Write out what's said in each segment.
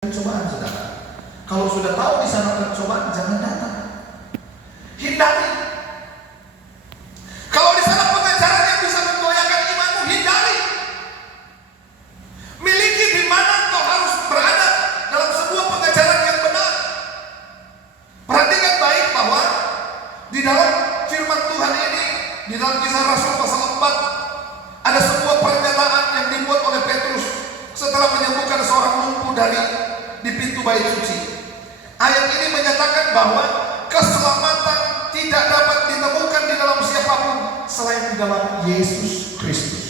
Cobaan, saudara. Kalau sudah tahu di sana ada cobaan, jangan datang. Hindari. Kalau di sana pengajaran yang bisa menggoyahkan imanmu, hindari. Miliki di mana kau harus berada dalam sebuah pengajaran yang benar. Perhatikan baik bahwa di dalam firman Tuhan ini, di dalam Kisah Rasul pasal 4, ada sebuah pernyataan yang dibuat oleh Petrus setelah menyembuhkan seorang lumpuh di pintu bait suci. Ayat ini menyatakan bahwa keselamatan tidak dapat ditemukan di dalam siapapun selain di dalam Yesus Kristus.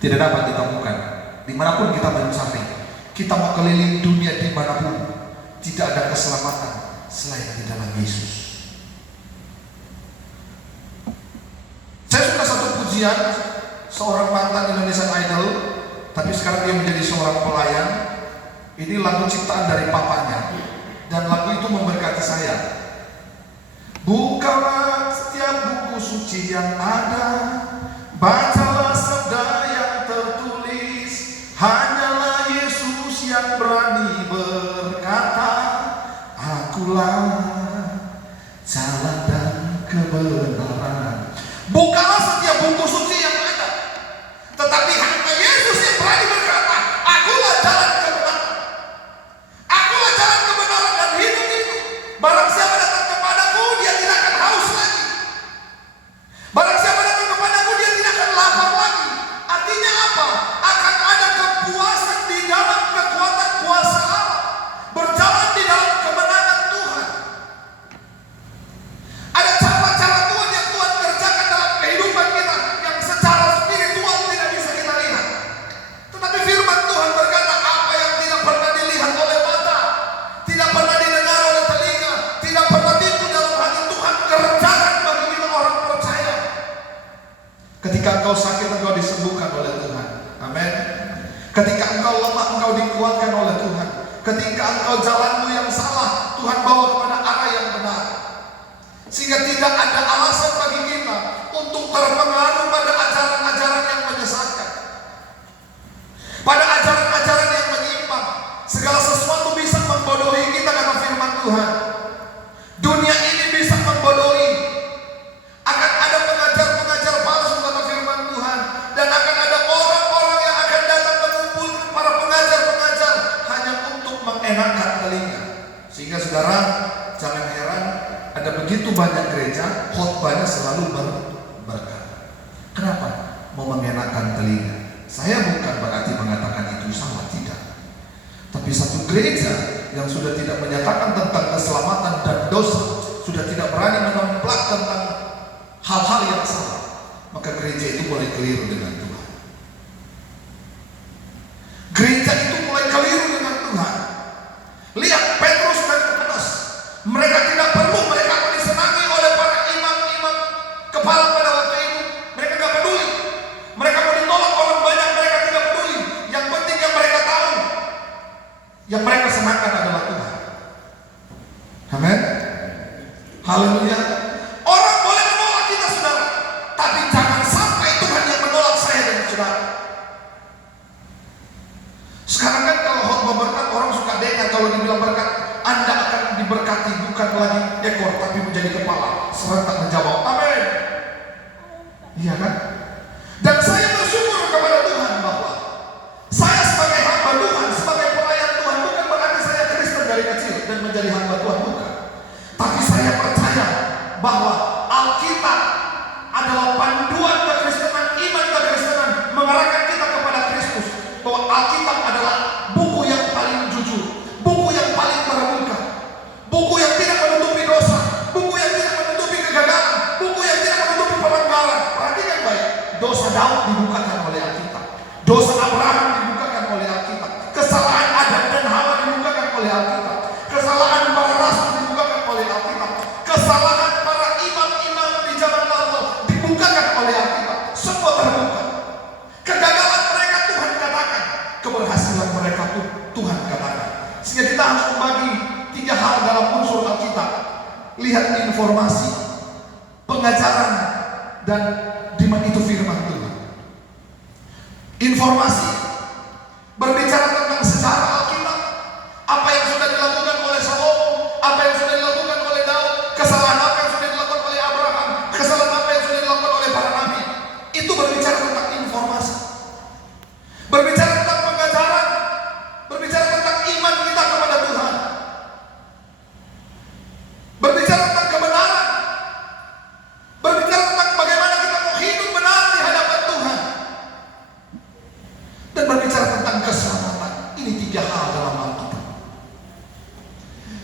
Tidak dapat ditemukan dimanapun kita mencari. Kita mau keliling dunia dimanapun, tidak ada keselamatan selain di dalam Yesus. Saya suka satu pujian seorang mantan Indonesian Idol, tapi sekarang dia menjadi seorang pelayan. Ini lagu ciptaan dari papanya, dan lagu itu memberkati saya. Bukalah setiap buku suci yang ada, bacalah sabda yang tertulis. Hanyalah Yesus yang berani berkata, akulah jalan dan kebenaran. Bukalah setiap buku suci yang ada, tetapi hanya Yesus yang berani berkata, akulah jalan kebenaran. Akulah jalan kebenaran dan hidup itu. Barang siapa datang kepadaku, dia tidak akan haus lagi. Barang siapa datang kepadaku, dia tidak akan lapar lagi. Artinya apa? Akan ada kepuasan di dalam kekuatan kuasa Allah, berjalan di dalam kemenangan Tuhan. Ada cara-cara Tuhan yang Tuhan kerjakan dalam kehidupan kita yang secara spiritual tidak bisa kita lihat. Tetapi firman Tuhan berkata, apa yang tidak pernah dilihat oleh mata, tidak pernah didengar oleh telinga, tidak pernah timbul dalam hati, Tuhan kerjakan bagi kita orang percaya. Ketika engkau sakit, engkau disembuhkan oleh Tuhan. Amin. Ketika engkau lemah, engkau dikuatkan oleh Tuhan. Ketika engkau jalanmu yang salah, Tuhan bawa kepada arah yang benar. Sehingga tidak ada alasan bagi kita untuk terpengaruh pada ajaran-ajaran yang menyesatkan, pada ajaran-ajaran yang menyimpang. Segala sesuatu bisa membodohi kita karena firman Tuhan. Dunia ini bisa membodohi. Akan ada pengajar-pengajar palsu kata firman Tuhan, dan akan ada orang-orang yang akan datang mengumpul para pengajar-pengajar hanya untuk mengenakan telinga. Sehingga saudara, jangan heran ada begitu banyak gereja khotbahnya selalu berkata. Kenapa? Mau mengenakan telinga. Saya bukan berarti mengatakan itu salah, tidak. Tapi satu gereja yang sudah tidak menyatakan tentang keselamatan dan dosa, sudah tidak berani menemplak tentang hal-hal yang salah, maka gereja itu mulai keliru dengan Tuhan. Gereja itu mulai keliru dengan Tuhan. Lihat Petrus dan Yohanes, mereka tidak perlu, mereka mau disenangi oleh para imam-imam kepala pada waktu itu. Mereka tidak peduli. Mereka mau ditolak orang banyak, mereka tidak peduli. Yang penting yang mereka tahu, yang mereka senangkan adalah Tuhan. Amin. Haleluya. Orang boleh menolak kita, saudara, tapi jangan sampai Tuhan yang menolak saya dan saudara. Sekarang kan kalau khotbah berkat, orang suka dengar kalau dibilang berkat, Anda akan diberkati bukan lagi ekor tapi menjadi kepala. Serentak menjawab amin. Iya kan? Dan saya bersyukur kepada Tuhan bahwa saya sebagai hamba Tuhan, sebagai pelayan Tuhan, bukan berarti saya Kristen dari kecil dan menjadi hamba Tuhan, bukan. Tapi saya percaya bahwa Alkitab adalah panduan kekristenan, iman kekristenan, mengarahkan kita kepada Kristus. Bahwa Alkitab adalah buku yang paling jujur, buku yang paling terbuka, buku yang tidak menutupi dosa, buku yang tidak menutupi kegagalan, buku yang tidak menutupi pelanggaran. Perhatikan baik, dosa Daud dibukakan oleh Alkitab, dosa Abraham dibukakan oleh Alkitab, kesalahan Adam dan Hawa dibukakan oleh Alkitab, kesalahan para rasul dibukakan oleh Alkitab, kesalahan para imam-imam di zaman lalu dibukakan oleh Alkitab. Semua terbuka. Kegagalan mereka Tuhan katakan, keberhasilan mereka pun Tuhan katakan. Sehingga kita harus membagi tiga hal dalam unsur Alkitab. Lihat informasi, pengajaran, dan di mana itu firman Tuhan. Informasi berbicara tentang sejarah Alkitab,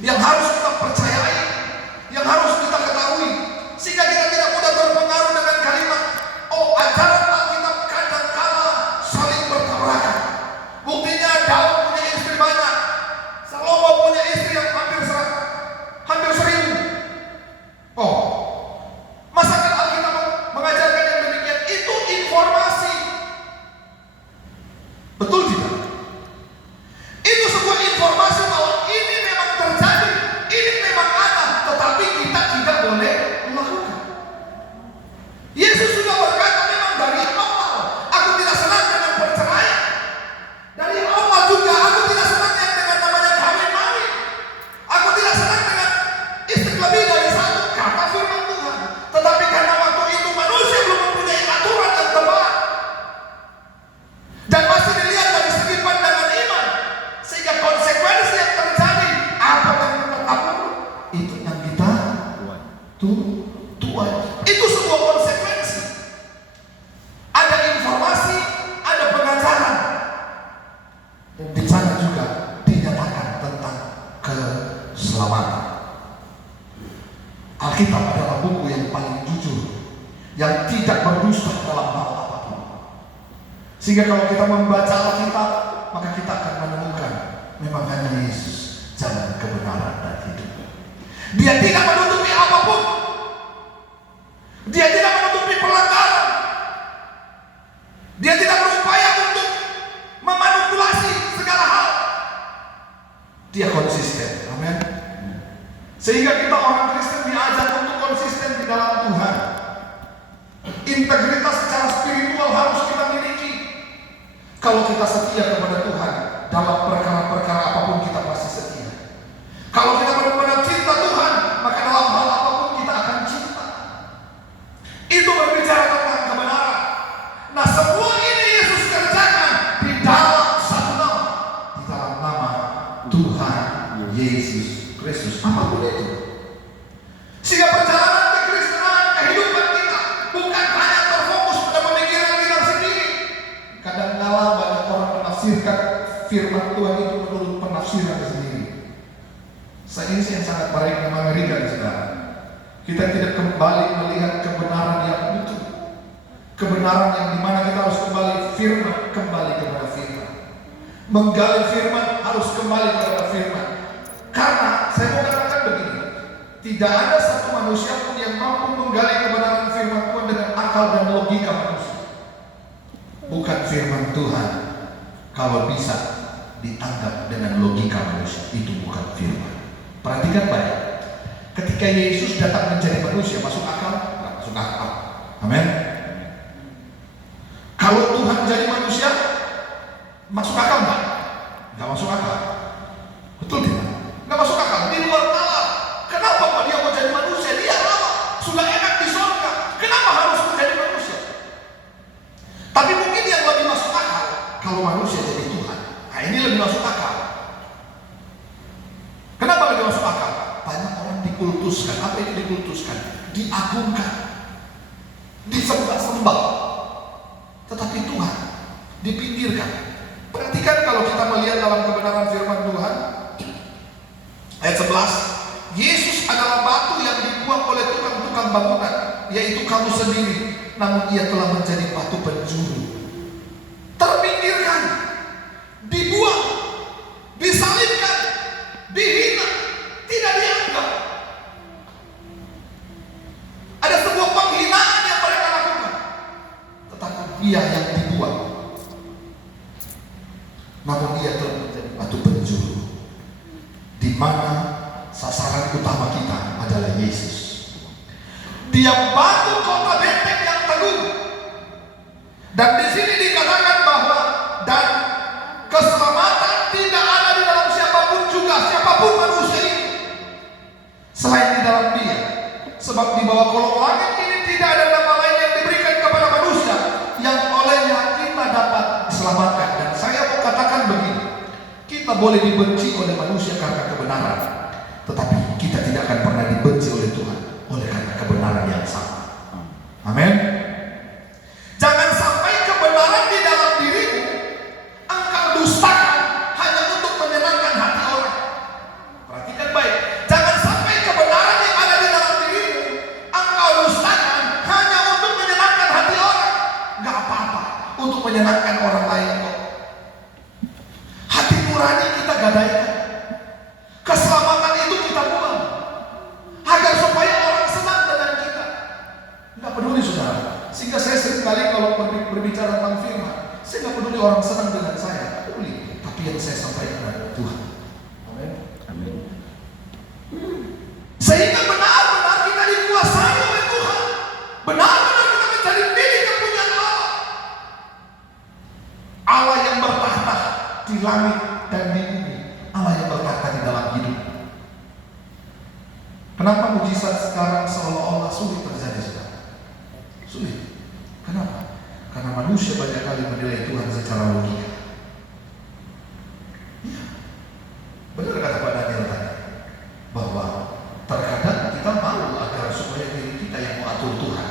yang harus kita percayai, yang harus kita ketahui, sehingga kita tidak mudah terpengaruh dengan kalimat, oh ajaran Alkitab kadang-kala saling bertabrakan. Buktinya Daud punya istri banyak, Salomo punya istri yang hampir 1000. Oh, masakan Alkitab mengajarkan yang demikian? Itu informasi. Betul tidak? Itu sebuah informasi bahwa ini memang terjadi, ini memang ada, tetapi kita tidak boleh melakukan. Yesus sudah berkata memang dari awal, aku tidak senang dengan perceraian. Dari awal juga aku tidak senang yang dengan namanya kawin-mawin. Aku tidak senang dengan istri lebih dari satu, kata firman Tuhan. Tetapi karena waktu itu manusia belum mempunyai aturan yang tepat dan masih dilihat dari segi pandangan iman, sehingga konsekuensi yang terjadi, apa yang kita lakukan, itu yang kita tuai. Itu sebuah konsekuensi. Ada informasi, ada pengajaran, dan di sana juga dinyatakan tentang keselamatan. Alkitab adalah buku yang paling jujur, yang tidak berdusta dalam hal apapun. Sehingga kalau kita membaca Alkitab, maka kita akan menemukan memang hanya Yesus jalan kebenaran dan hidup. Dia tidak menutupi apapun. Dia tidak menutupi pelanggaran. Dia tidak berupaya untuk memanipulasi segala hal. Dia konsisten. Amin. Sehingga kita orang Kristen diajak untuk konsisten di dalam Tuhan. Integritas secara spiritual harus kita miliki. Kalau kita setia kepada Tuhan, dalam perkara-perkara apapun kita pasti setia. Kalau kita benar-benar cinta Tuhan, maka dalam hal apapun kita akan cinta. Itu berbicara tentang kebenaran. Nah, semua ini Yesus kerjakan di dalam satu nama, di dalam nama Tuhan Yesus Kristus. Apapun itu. Sehingga perjalanan kekristenan, kehidupan kita bukan hanya terfokus pada pemikiran kita sendiri. Kadang-kala banyak orang menafsirkan firman Tuhan itu menurut penafsiran sendiri. Ini yang sangat baik dan mengerikan, saudara. Kita tidak kembali melihat kebenaran yang utuh, kebenaran yang dimana kita harus kembali kepada firman. Menggali firman harus kembali kepada firman. Karena saya mau katakan begini, tidak ada satu manusia pun yang mampu menggali kebenaran firman Tuhan dengan akal dan logika manusia. Bukan firman Tuhan kalau bisa ditangkap dengan logika manusia, itu bukan firman. Perhatikan baik. Ketika Yesus datang menjadi manusia, masuk akal? Nggak masuk akal. Amin. Kalau Tuhan jadi manusia, masuk akal nggak? Nggak masuk akal. Betul tidak? Nggak masuk akal. Di luar nalar. Kenapa Pak dia mau jadi manusia? Dia Allah. Sudah enak di surga. Kenapa harus menjadi manusia? Tapi mungkin yang lebih masuk akal, kalau manusia jadi Tuhan. Nah, ini lebih masuk akal. Kenapa lebih masuk akal? Banyak orang dikultuskan. Apa itu dikultuskan? Diagungkan, disembah-sembah. Tetapi Tuhan dipinggirkan. Perhatikan kalau kita melihat dalam kebenaran firman Tuhan, ayat 11, Yesus adalah batu yang dibuang oleh tukang-tukang bangunan, yaitu kamu sendiri, namun ia telah menjadi batu penjuru. Terpinggirkan, dibuang, disalibkan, dihina, tidak dianggap. Ada sebuah penghinaan yang mereka lakukan, tetapi dia yang dibuang, namun dia telah menjadi batu penjuru, di mana sasaran utama kita adalah Yesus. Dia batu kota benteng yang teguh. Dan di sini dikatakan bahwa dan keselamatan tidak ada di dalam siapapun juga, siapapun manusia ini, selain di dalam Dia. Sebab di bawah kolong langit ini tidak ada nama lain yang diberikan kepada manusia yang olehnya kita dapat diselamatkan. Dan saya mau katakan begini, kita boleh dibenci oleh manusia karena kebenaran, tetapi kita tidak akan pernah dibenci oleh Tuhan oleh karena kebenaran yang sama. Amin. Jangan sampai kebenaran di dalam dirimu engkau dustakan hanya untuk menyenangkan hati orang. Perhatikan baik. sekarang seolah-olah sulit terjadi, saudara. Sulit. Kenapa? Karena manusia banyak kali menilai Tuhan secara logika. Iya. Benar kata Pak Daniel tadi, bahwa terkadang kita mau agar supaya diri kita yang mengatur Tuhan.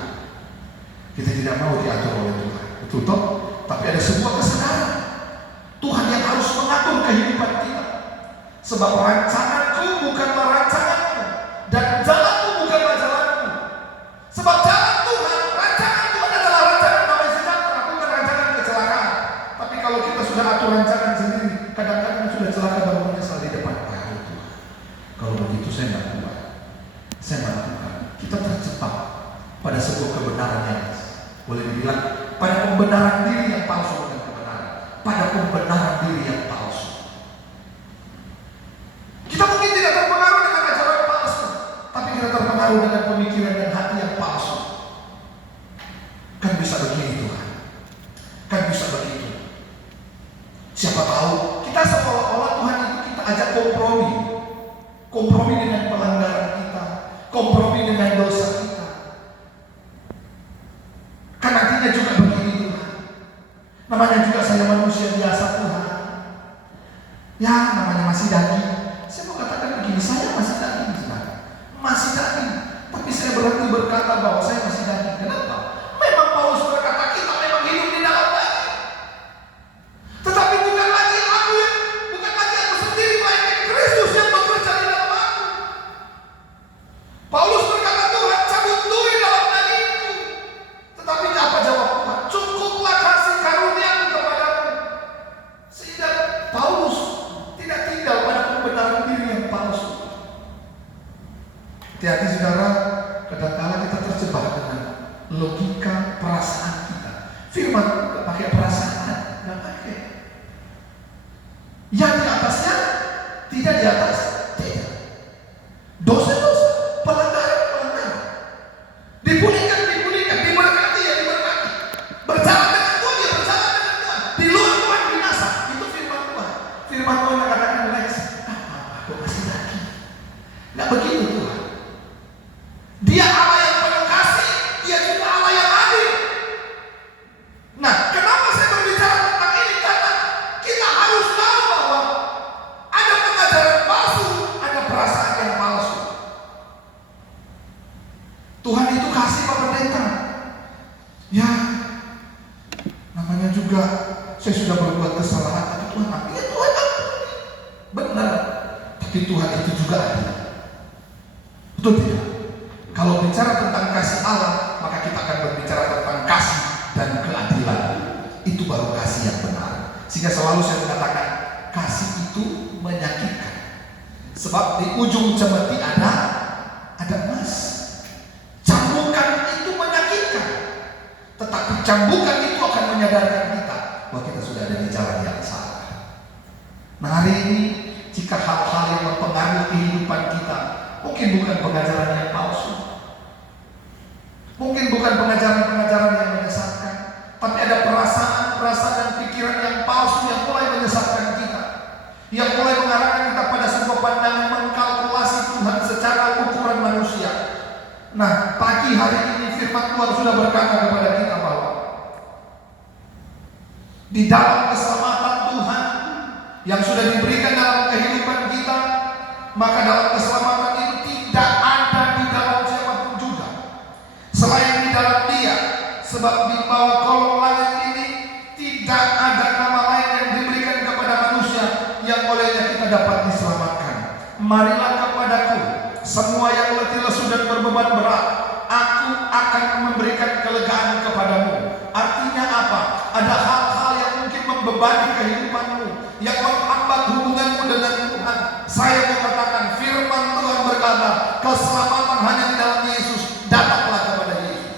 Kita tidak mau diatur oleh Tuhan. Betul toh? Tapi ada sebuah kesadaran Tuhan yang harus mengatur kehidupan kita. Sebab rancanganku bukanlah rancanganmu, dan jalanku bukanlah jalanku. Sebab jalan Tuhan, rancangan Tuhan adalah rancangan damai sejahtera, bukan rancangan kecelakaan. Tapi kalau kita sudah atur rancangan sendiri, kadang-kadang sudah celaka baru menyesal di depan. Tuhan, kalau begitu saya nggak kuat, saya nggak lakukan. Kita terjebak pada sebuah kebenaran yang boleh dibilang pada pembenaran diri yang palsu dengan kebenaran, pada pembenaran diri yang palsu. Kita mungkin tidak terpengaruh dengan ajaran palsu, tapi kita terpengaruh dengan pemikiran dan hati yang palsu. Kan bisa begini Tuhan, kan bisa begitu. Siapa tahu kita seolah-olah Tuhan itu kita ajak kompromi, kompromi dengan pelanggaran kita, kompromi dengan dosa kita. Kan nantinya juga begini Tuhan, namanya juga saya manusia biasa Tuhan. Ya namanya masih daging. Saya mau katakan begini, saya masih daging sebenarnya, masih daging. Tapi saya berhenti berkata bahwa saya masih daging. Kenapa? Memang Paulus berkata kita memang hidup di dalam daging. Tetapi bukan lagi aku sendiri, melainkan Kristus yang bekerja di dalam aku. Paulus berkata Tuhan cabut duri dalam dagingku. Tetapi apa jawab Tuhan? Cukuplah kasih karuniamu kepadaku. Sehingga Paulus tidak tinggal pada pembenaran diri yang palsu. Hati-hati saudara, kadang-kadang kita terjebak dengan logika perasaan kita. Firman nggak pakai perasaan, nggak pakai. Yang di atasnya, tidak di atas, tidak. Dosa-dosa, pelanggaran. Dipulihkan, diberkati ya diberkati. Berjalan dengan Tuhan, ya berjalan dengan Tuhan. Di luar Tuhan binasa, itu firman Tuhan. Firman Tuhan mengatakan Lex, aku masih lagi. Nggak begitu Tuhan. Dia Allah yang penuh kasih, dia juga Allah yang adil. Nah, kenapa saya berbicara tentang ini? Karena kita harus tahu bahwa ada pengajaran palsu, ada perasaan yang palsu. Tuhan itu kasih Pak Pendeta. Ya, namanya juga saya sudah berbuat kesalahan, tapi Tuhan ampuni. Ya Tuhan ampuni. Benar. Tapi Tuhan itu juga adil. Betul tidak? Kalau bicara tentang kasih Allah, maka kita akan berbicara tentang kasih dan keadilan. Itu baru kasih yang benar. Sehingga selalu saya mengatakan kasih itu menyakitkan. Sebab di ujung cemeti ada emas. Cambukan itu menyakitkan. Tetapi cambukan itu akan menyadarkan kita bahwa kita sudah ada di jalan yang salah. Nah hari ini jika hal-hal yang mempengaruhi kehidupan kita, mungkin bukan pengajaran yang palsu, mungkin bukan pengajaran-pengajaran yang menyesatkan, tapi ada perasaan dan pikiran yang palsu yang mulai menyesatkan kita, yang mulai mengarahkan kita pada sebuah pandangan mengkalkulasi Tuhan secara ukuran manusia. Nah, pagi hari ini firman Tuhan sudah berkata kepada kita bahwa di dalam keselamatan Tuhan yang sudah diberikan dalam kehidupan kita, maka dalam keselamatan itu tidak ada di dalam siapapun juga selain di dalam Dia. Sebab di bawah kolong langit ini tidak ada nama lain yang diberikan kepada manusia yang olehnya kita dapat diselamatkan. Marilah kepadaku semua yang letih lesu dan berbeban berat, aku akan memberikan kelegaan kepadamu. Artinya apa? Ada hal-hal yang mungkin membebani kehidupanmu, yang menghambat hubunganmu dengan Tuhan. Saya mengatakan firman Tuhan berkata, keselamatan hanya di dalam Yesus. Datanglah kepada Yesus.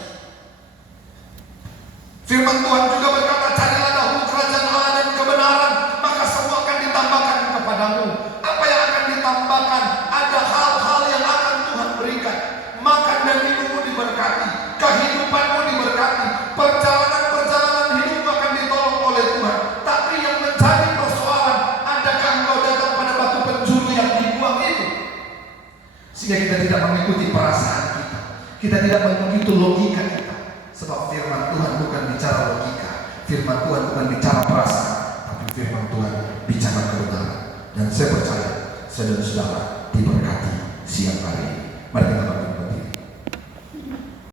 Firman Tuhan juga berkata, carilah dahulu kerajaan Allah dan kebenaran, maka semua akan ditambahkan kepadamu. Apa yang akan ditambahkan? Ada hal-hal yang akan Tuhan berikan. Makan dan minummu diberkati, kehidupanmu diberkati, perjalanan-perjalanan hidupmu akan ditolong oleh Tuhan. Tapi yang menjadi persoalan, adakah engkau datang pada batu penjuru yang dibuang itu? Sehingga kita tidak mengikuti perasaan kita. Kita tidak begitu logika kita. Sebab firman Tuhan bukan bicara logika. Firman Tuhan bukan bicara perasaan, tapi firman Tuhan bicara kebenaran. Dan saya percaya saudara-saudara diberi